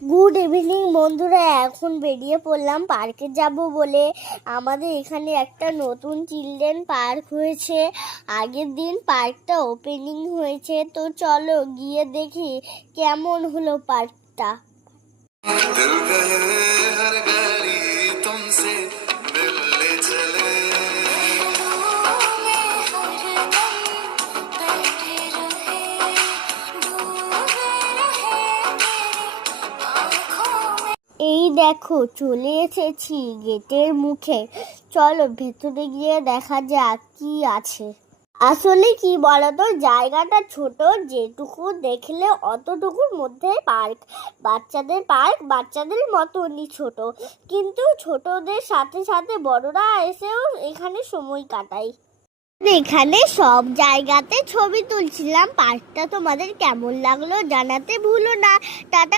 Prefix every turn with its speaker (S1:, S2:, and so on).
S1: Good evening বন্ধুরা। এখন বেরিয়ে পড়লাম। পার্কে যাব বলে। আমাদের এখানে একটা নতুন চিলড্রেন পার্ক হয়েছে। আগের দিন পার্কটা ওপেনিং হয়েছে। তো চলো গিয়ে দেখি কেমন হলো পার্কটা। এই দেখো, চলে এসেছি গেটের মুখে। চলো, ভেতরে গিয়ে দেখা যাক কি আছে। আসলে কি বলতো, জায়গাটা ছোট, যেটুকু দেখলে অতটুকুর মধ্যে পার্ক। বাচ্চাদের পার্ক বাচ্চাদের মতনই ছোট। কিন্তু ছোটদের সাথে সাথে বড়রা এসেও এখানে সময় কাটায়। এখানে সব জায়গাতে ছবি তুলছিলাম। পার্কটা তোমাদের কেমন লাগল জানাতে ভুলো না। টাটা।